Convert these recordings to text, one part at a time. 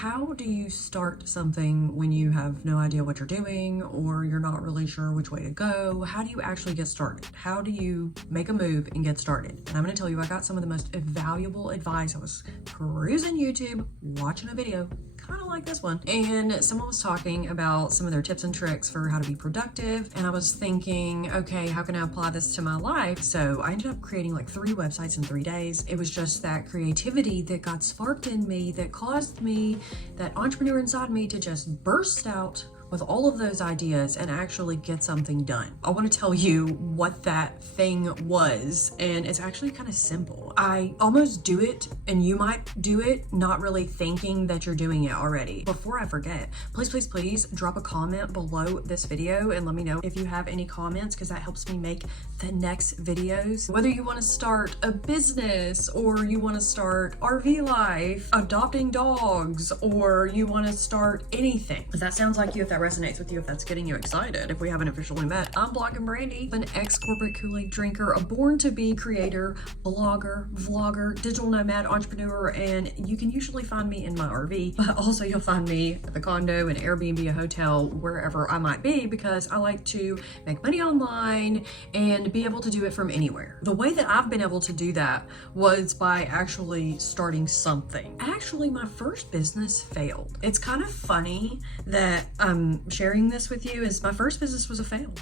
how do you start something when you have no idea what you're doing or you're not really sure which way to go? How do you actually get started? How do you make a move and get started? And I'm going to tell you, I got some of the most valuable advice. I was perusing YouTube, watching a video kind of like this one, and someone was talking about some of their tips and tricks for how to be productive, and I was thinking, okay, how can I apply this to my life? So I ended up creating like 3 websites in 3 days. It was just that creativity that got sparked in me that caused me, that entrepreneur inside me, to just burst out with all of those ideas and actually get something done. I want to tell you what that thing was, and it's actually kind of simple. I almost do it, and you might do it not really thinking that you're doing it already. Before I forget, please drop a comment below this video and let me know if you have any comments, because that helps me make the next videos. Whether you want to start a business, or you want to start RV life, adopting dogs, or you want to start anything. If that sounds like you, if that resonates with you, if that's getting you excited, if we haven't officially met, I'm Brandi, an ex-corporate Kool-Aid drinker, a born-to-be creator, blogger, vlogger, digital nomad, entrepreneur, and you can usually find me in my RV, but also you'll find me at the condo, an Airbnb, a hotel, wherever I might be, because I like to make money online and be able to do it from anywhere. The way that I've been able to do that was by actually starting something. Actually, my first business failed. It's kind of funny that I'm sharing this with you, is my first business was a fail.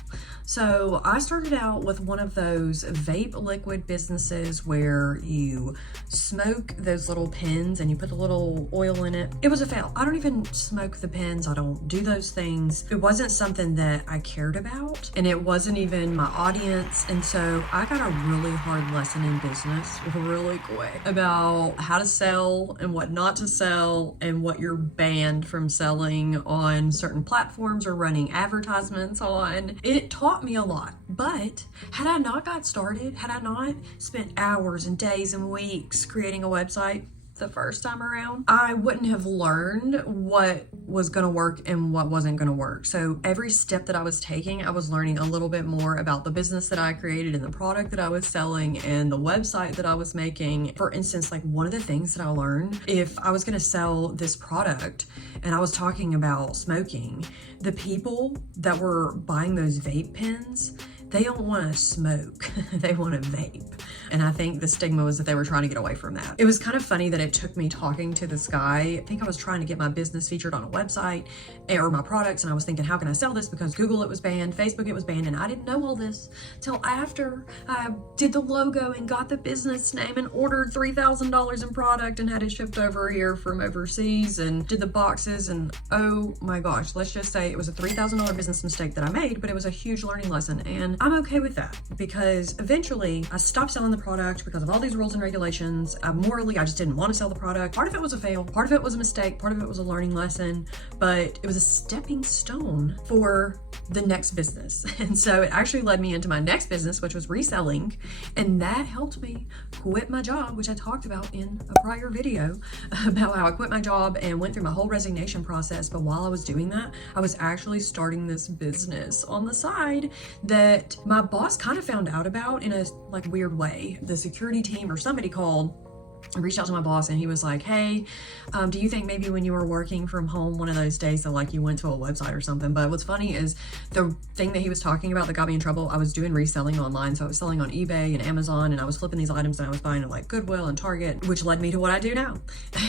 So I started out with one of those vape liquid businesses where you smoke those little pens and you put a little oil in it. It was a fail. I don't even smoke the pens. I don't do those things. It wasn't something that I cared about, and it wasn't even my audience. And so I got a really hard lesson in business really quick about how to sell and what not to sell and what you're banned from selling on certain platforms or running advertisements on. It taught me a lot, but had I not got started, had I not spent hours and days and weeks creating a website the first time around, I wouldn't have learned what was going to work and what wasn't going to work. So every step that I was taking, I was learning a little bit more about the business that I created and the product that I was selling and the website that I was making. For instance, like one of the things that I learned, if I was going to sell this product and I was talking about smoking, the people that were buying those vape pens, they don't want to smoke, they want to vape. And I think the stigma was that they were trying to get away from that. It was kind of funny that it took me talking to this guy. I think I was trying to get my business featured on a website or my products, and I was thinking, how can I sell this? Because Google, it was banned, Facebook, it was banned, and I didn't know all this till after I did the logo and got the business name and ordered $3,000 in product and had it shipped over here from overseas and did the boxes. And oh my gosh, let's just say it was a $3,000 business mistake that I made, but it was a huge learning lesson. And I'm okay with that, because eventually I stopped selling the product because of all these rules and regulations. Morally, I just didn't want to sell the product. Part of it was a fail, part of it was a mistake, part of it was a learning lesson, but it was a stepping stone for the next business. And so it actually led me into my next business, which was reselling. And that helped me quit my job, which I talked about in a prior video about how I quit my job and went through my whole resignation process. But while I was doing that, I was actually starting this business on the side that my boss kind of found out about in a like weird way. The security team or somebody called, I reached out to my boss, and he was like, hey, do you think maybe when you were working from home one of those days that like you went to a website or something? But what's funny is the thing that he was talking about that got me in trouble, I was doing reselling online. So I was selling on eBay and Amazon, and I was flipping these items, and I was buying at like Goodwill and Target, which led me to what I do now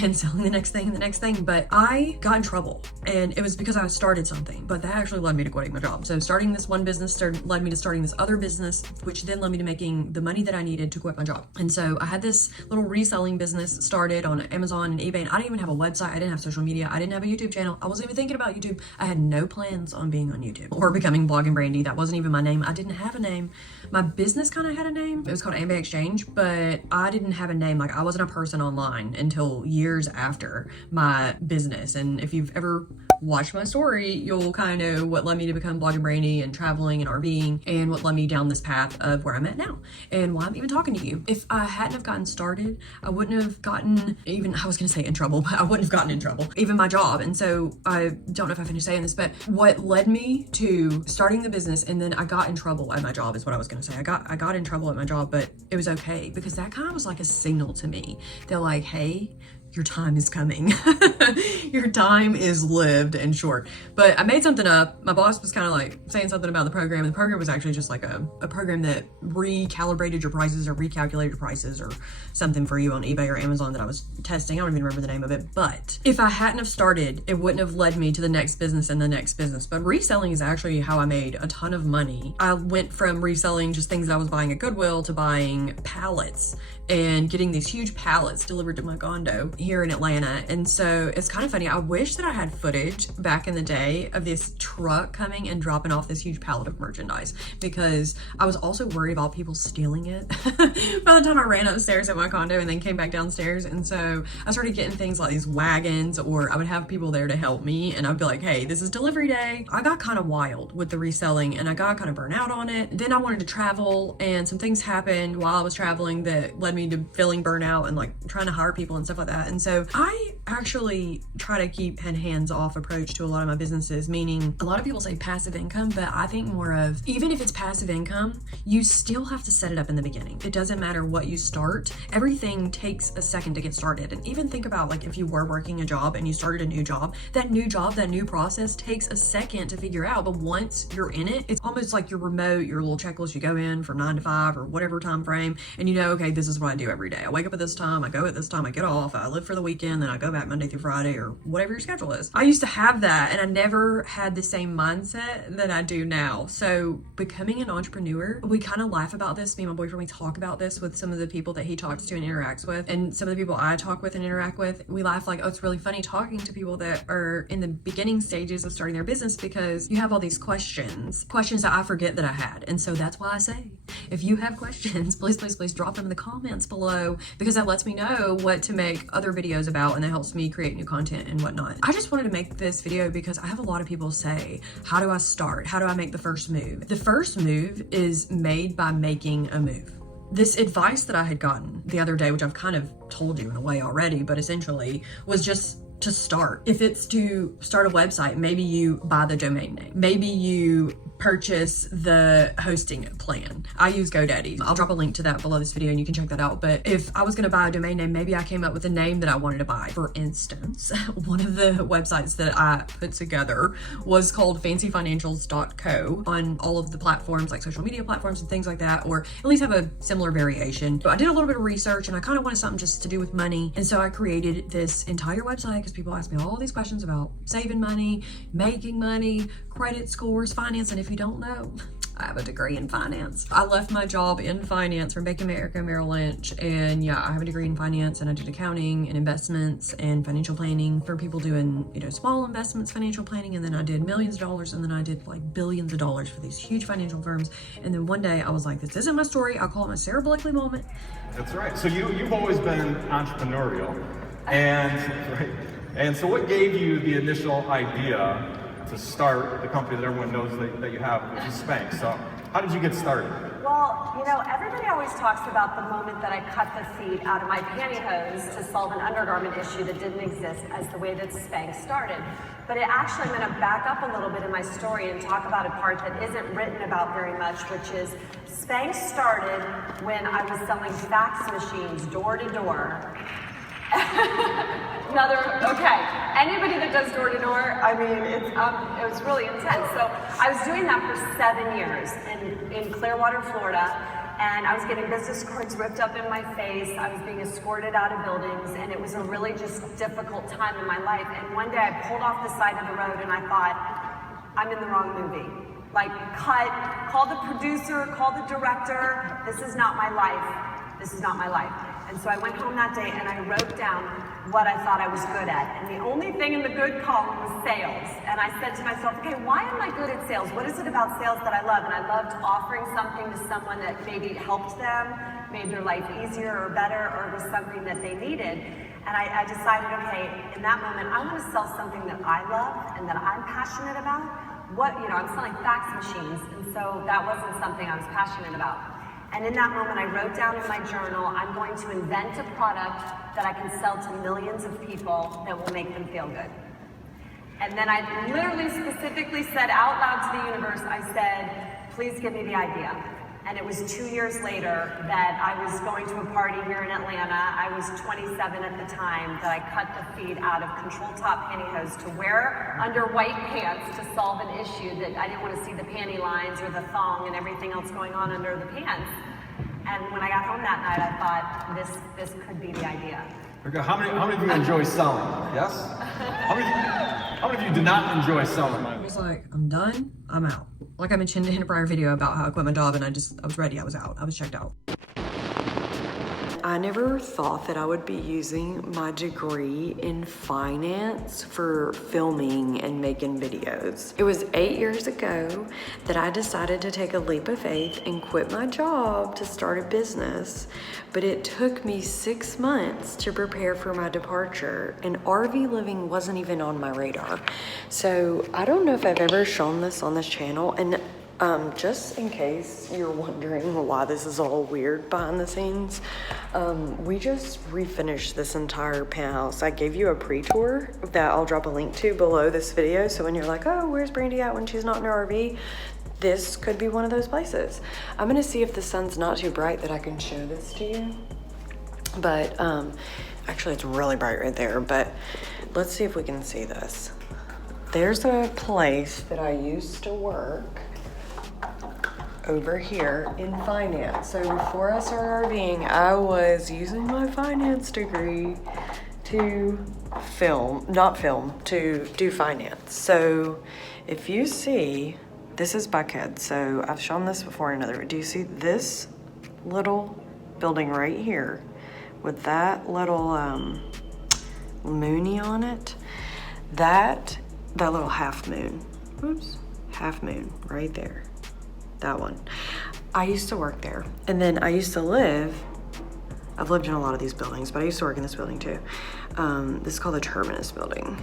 and selling the next thing and the next thing. But I got in trouble, and it was because I started something, but that actually led me to quitting my job. So starting this one business led me to starting this other business, which then led me to making the money that I needed to quit my job. And so I had this little reselling business started on Amazon and eBay, and I didn't even have a website. I didn't have social media. I didn't have a YouTube channel. I wasn't even thinking about YouTube. I had no plans on being on YouTube or becoming Brandi. That wasn't even my name. I didn't have a name. My business kind of had a name. It was called Amway Exchange, but I didn't have a name. Like, I wasn't a person online until years after my business. And if you've ever watched my story, you'll kind of know what led me to become Brandi and traveling and RVing, and what led me down this path of where I'm at now and why I'm even talking to you. If I hadn't have gotten started, I wouldn't have gotten even, I was gonna say in trouble, but I wouldn't have gotten in trouble, even my job. And so I don't know if I finished saying this, but what led me to starting the business, and then I got in trouble at my job is what I was gonna say. I got in trouble at my job, but it was okay, because that kind of was like a signal to me. They're like, hey, your time is coming. Your time is lived and short. But I made something up. My boss was kind of like saying something about the program. The program was actually just like a program that recalibrated your prices or recalculated your prices or something for you on eBay or Amazon that I was testing. I don't even remember the name of it. But if I hadn't have started, it wouldn't have led me to the next business and the next business. But reselling is actually how I made a ton of money. I went from reselling just things that I was buying at Goodwill to buying pallets and getting these huge pallets delivered to my condo here in Atlanta. And so it's kind of funny. I wish that I had footage back in the day of this truck coming and dropping off this huge pallet of merchandise, because I was also worried about people stealing it by the time I ran upstairs at my condo and then came back downstairs. And so I started getting things like these wagons, or I would have people there to help me, and I'd be like, hey, this is delivery day. I got kind of wild with the reselling and I got kind of burnt out on it. Then I wanted to travel, and some things happened while I was traveling that led me to feeling burnout and like trying to hire people and stuff like that. And so I actually try to keep a hands-off approach to a lot of my businesses, meaning a lot of people say passive income, but I think more of, even if it's passive income, you still have to set it up in the beginning. It doesn't matter what you start. Everything takes a second to get started. And even think about like if you were working a job and you started a new job, that new process takes a second to figure out. But once you're in it, it's almost like your remote, your little checklist. You go in from 9 to 5 or whatever time frame, and you know, okay, this is what I do every day. I wake up at this time, I go at this time, I get off, I live for the weekend, then I go back Monday through Friday or whatever your schedule is. I used to have that, and I never had the same mindset that I do now. So becoming an entrepreneur, we kind of laugh about this. Me and my boyfriend, we talk about this with some of the people that he talks to and interacts with, and some of the people I talk with and interact with. We laugh like, oh, it's really funny talking to people that are in the beginning stages of starting their business, because you have all these questions that I forget that I had. And so that's why I say, if you have questions, please drop them in the comments below, because that lets me know what to make other videos about, and that helps me create new content and whatnot. I just wanted to make this video because I have a lot of people say, how do I start? How do I make the first move? The first move is made by making a move. This advice that I had gotten the other day, which I've kind of told you in a way already, but essentially was just to start. If it's to start a website, maybe you buy the domain name. Maybe you purchase the hosting plan. I use GoDaddy. I'll drop a link to that below this video and you can check that out. But if I was gonna buy a domain name, maybe I came up with a name that I wanted to buy. For instance, one of the websites that I put together was called fancyfinancials.co on all of the platforms, like social media platforms and things like that, or at least have a similar variation. But I did a little bit of research and I kind of wanted something just to do with money. And so I created this entire website, because people ask me all these questions about saving money, making money, credit scores, finance, and if you don't know, I have a degree in finance. I left my job in finance from Bank of America Merrill Lynch, and yeah, I have a degree in finance, and I did accounting and investments and financial planning for people doing, you know, small investments, financial planning, and then I did millions of dollars, and then I did like billions of dollars for these huge financial firms. And then one day I was like, this isn't my story. I'll call it my Sarah Blakely moment. That's right. So you've always been entrepreneurial, and right. And so what gave you the initial idea to start the company that everyone knows that you have, which is Spanx? So how did you get started? Well, you know, everybody always talks about the moment that I cut the feet out of my pantyhose to solve an undergarment issue that didn't exist as the way that Spanx started. But it actually, I'm going to back up a little bit in my story and talk about a part that isn't written about very much, which is Spanx started when I was selling fax machines door to door. Okay. Anybody that does door to door, I mean, it was really intense. So I was doing that for 7 years in Clearwater, Florida, and I was getting business cards ripped up in my face. I was being escorted out of buildings, and it was a really just difficult time in my life. And one day I pulled off the side of the road and I thought, I'm in the wrong movie. Like, cut, call the producer, call the director. This is not my life. This is not my life. And so I went home that day and I wrote down what I thought I was good at. And the only thing in the good column was sales. And I said to myself, okay, why am I good at sales? What is it about sales that I love? And I loved offering something to someone that maybe helped them, made their life easier or better, or was something that they needed. And I decided, okay, in that moment, I want to sell something that I love and that I'm passionate about. I'm selling fax machines, and so that wasn't something I was passionate about. And in that moment, I wrote down in my journal, I'm going to invent a product that I can sell to millions of people that will make them feel good. And then I literally specifically said out loud to the universe, I said, please give me the idea. And it was 2 years later that I was going to a party here in Atlanta. I was 27 at the time, that I cut the feet out of control top pantyhose to wear under white pants to solve an issue that I didn't want to see the panty lines or the thong and everything else going on under the pants. And when I got home that night, I thought this could be the idea. Okay, how many of you enjoy selling? Yes? How many of you do not enjoy selling? I was like, I'm done, I'm out. Like I mentioned in a prior video about how I quit my job and I was ready, I was out, I was checked out. I never thought that I would be using my degree in finance for filming and making videos. It was 8 years ago that I decided to take a leap of faith and quit my job to start a business. But it took me 6 months to prepare for my departure, and RV living wasn't even on my radar. So I don't know if I've ever shown this on this channel, and just in case you're wondering why this is all weird behind the scenes, we just refinished this entire penthouse. I gave you a pre-tour that I'll drop a link to below this video, so when you're like, oh, where's Brandi at when she's not in her RV? This could be one of those places. I'm gonna see if the sun's not too bright that I can show this to you. But actually it's really bright right there, but let's see if we can see this. There's a place that I used to work over here in finance. So before I started RVing, I was using my finance degree to to do finance. So if you see, this is Buckhead. So I've shown this before in another. Do you see this little building right here with that little moonie on it? That little half moon, oops, half moon right there. That one. I used to work there. And then I used to I've lived in a lot of these buildings, but I used to work in this building too. This is called the Terminus building.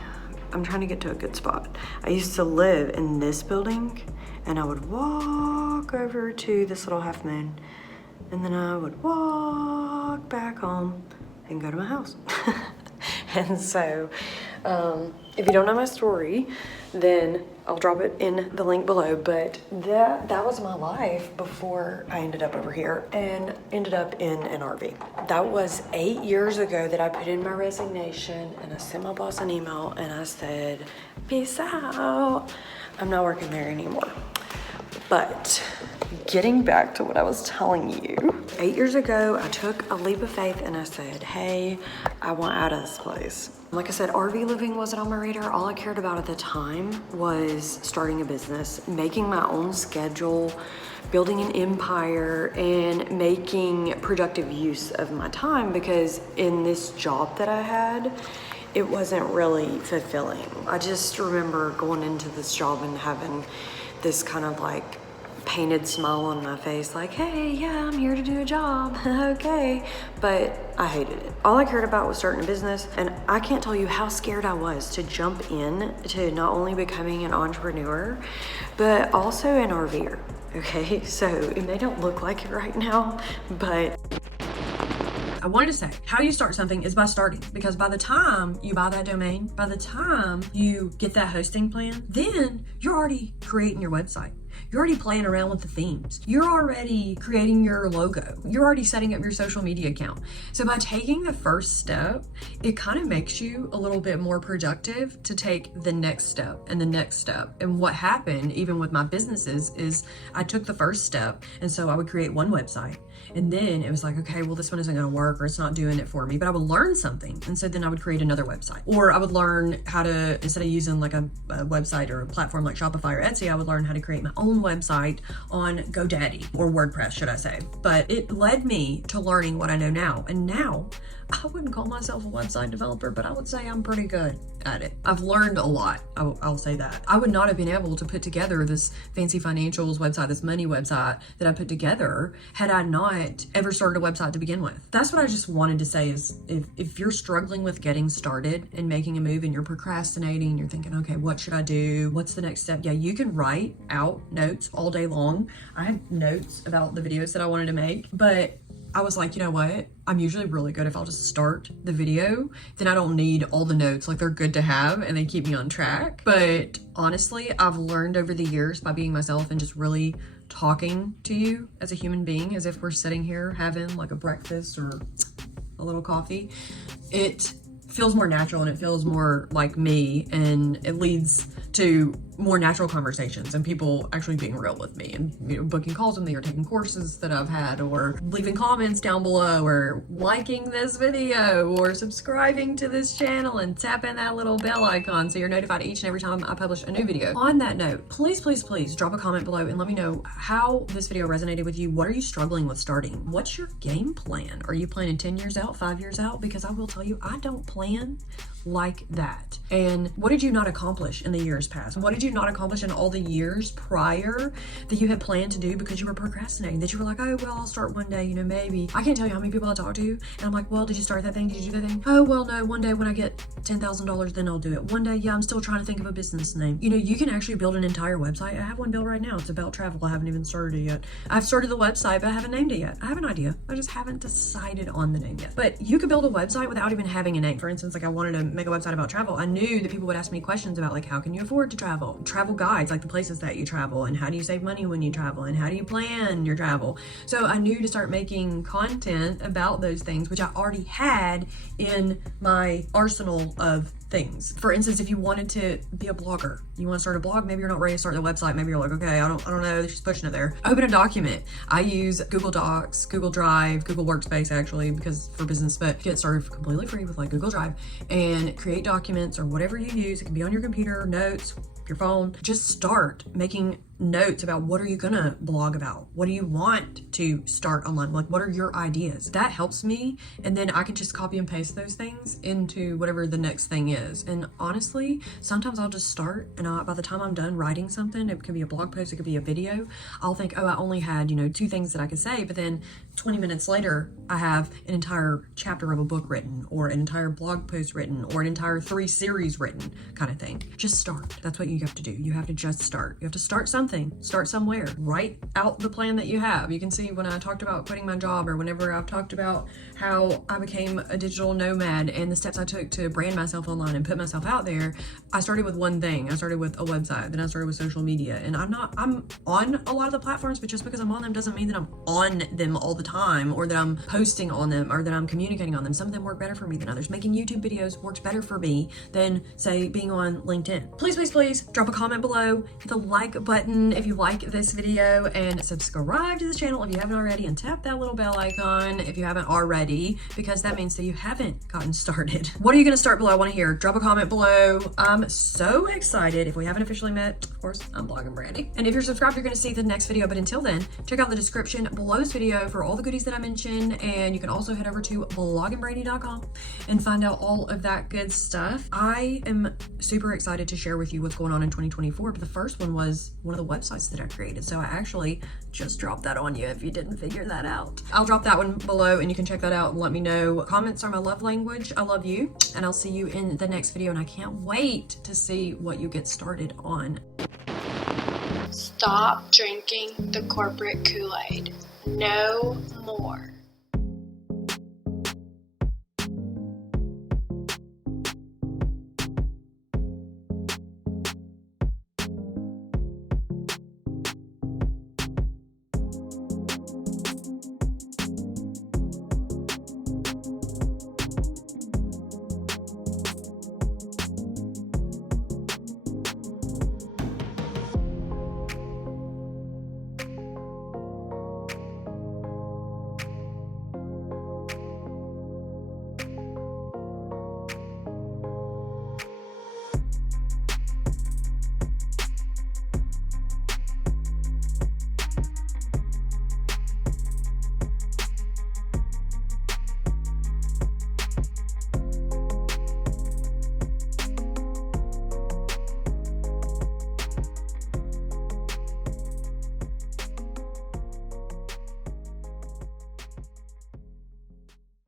I'm trying to get to a good spot. I used to live in this building, and I would walk over to this little half moon, and then I would walk back home and go to my house. And so, if you don't know my story, then I'll drop it in the link below, but that was my life before I ended up over here and ended up in an RV. That was 8 years ago that I put in my resignation, and I sent my boss an email and I said, peace out. I'm not working there anymore. But getting back to what I was telling you, 8 years ago, I took a leap of faith and I said, hey, I want out of this place. Like I said, RV living wasn't on my radar. All I cared about at the time was starting a business, making my own schedule, building an empire, and making productive use of my time, because in this job that I had, it wasn't really fulfilling. I just remember going into this job and having this kind of like painted smile on my face, like, hey, yeah, I'm here to do a job, okay. But I hated it. All I cared about was starting a business, and I can't tell you how scared I was to jump in to not only becoming an entrepreneur, but also an RVer, okay? So it may not look like it right now, but I wanted to say, how you start something is by starting, because by the time you buy that domain, by the time you get that hosting plan, then you're already creating your website. You're already playing around with the themes. You're already creating your logo. You're already setting up your social media account. So by taking the first step, it kind of makes you a little bit more productive to take the next step and the next step. And what happened, even with my businesses, is I took the first step. And so I would create one website. And then it was like, okay, well, this one isn't going to work, or it's not doing it for me, but I would learn something. And so then I would create another website, or I would learn how to, instead of using like a website or a platform like Shopify or Etsy, I would learn how to create my own website on GoDaddy, or WordPress, should I say. But it led me to learning what I know now. And now I wouldn't call myself a website developer, but I would say I'm pretty good at it. I've learned a lot. I'll say that. I would not have been able to put together this fancy financials website, this money website that I put together, had I not ever started a website to begin with. That's what I just wanted to say is, if you're struggling with getting started and making a move and you're procrastinating and you're thinking, okay, what should I do? What's the next step? Yeah, you can write out notes all day long. I have notes about the videos that I wanted to make, but I was like, you know what? I'm usually really good if I'll just start the video, then I don't need all the notes. Like, they're good to have and they keep me on track. But honestly, I've learned over the years by being myself and just really talking to you as a human being, as if we're sitting here having like a breakfast or a little coffee, it feels more natural and it feels more like me, and it leads to more natural conversations and people actually being real with me and, you know, booking calls with me or taking courses that I've had or leaving comments down below or liking this video or subscribing to this channel and tapping that little bell icon so you're notified each and every time I publish a new video. On that note, please drop a comment below and let me know how this video resonated with you. What are you struggling with starting? What's your game plan? Are you planning 10 years out, 5 years out? Because I will tell you, I don't plan like that. And what did you not accomplish in the years past? What did you not accomplish in all the years prior that you had planned to do because you were procrastinating? That you were like, oh, well, I'll start one day, you know, maybe. I can't tell you how many people I talk to, and I'm like, well, did you start that thing? Did you do that thing? Oh, well, no, one day when I get $10,000, then I'll do it. One day, yeah, I'm still trying to think of a business name. You know, you can actually build an entire website. I have one built right now. It's about travel. I haven't even started it yet. I've started the website, but I haven't named it yet. I have an idea. I just haven't decided on the name yet. But you could build a website without even having a name. For instance, like I wanted to make a website about travel. I knew that people would ask me questions about like, how can you afford to travel? Travel guides, like the places that you travel, and how do you save money when you travel, and how do you plan your travel? So I knew to start making content about those things, which I already had in my arsenal of things. For instance, if you wanted to be a blogger, you want to start a blog, maybe you're not ready to start the website, maybe you're like, okay, I don't know, they're just pushing it there. Open a document. I use Google Docs, Google Drive, Google Workspace actually, because for business, but get started completely free with like Google Drive and create documents or whatever you use. It can be on your computer, notes, your phone. Just start making notes about what are you gonna blog about? What do you want to start online? Like, what are your ideas? That helps me, and then I can just copy and paste those things into whatever the next thing is. And honestly, sometimes I'll just start, and by the time I'm done writing something, it could be a blog post, it could be a video, I'll think, oh, I only had, you know, 2 things that I could say, but then 20 minutes later, I have an entire chapter of a book written, or an entire blog post written, or an entire 3 series written, kind of thing. Just start. That's what you have to do. You have to just start. You have to start something. Start somewhere. Write out the plan that you have. You can see when I talked about quitting my job, or whenever I've talked about how I became a digital nomad and the steps I took to brand myself online and put myself out there, I started with one thing. I started with a website, then I started with social media. And I'm on a lot of the platforms, but just because I'm on them doesn't mean that I'm on them all the time, or that I'm posting on them, or that I'm communicating on them. Some of them work better for me than others. Making YouTube videos works better for me than, say, being on LinkedIn. Please drop a comment below, hit the like button if you like this video, and subscribe to this channel if you haven't already, and tap that little bell icon if you haven't already, because that means that you haven't gotten started. What are you gonna start below? I wanna hear. Drop a comment below. I'm so excited. If we haven't officially met, of course, I'm blogging Brandi. And if you're subscribed, you're gonna see the next video, but until then, check out the description below this video for all the goodies that I mentioned, and you can also head over to bloggingbrandi.com and find out all of that good stuff. I am super excited to share with you what's going on in 2024, but the first one was one of the websites that I created. So I actually just dropped that on you if you didn't figure that out. I'll drop that one below and you can check that out and let me know. Comments are my love language. I love you, and I'll see you in the next video, and I can't wait to see what you get started on. Stop drinking the corporate Kool-Aid. No more.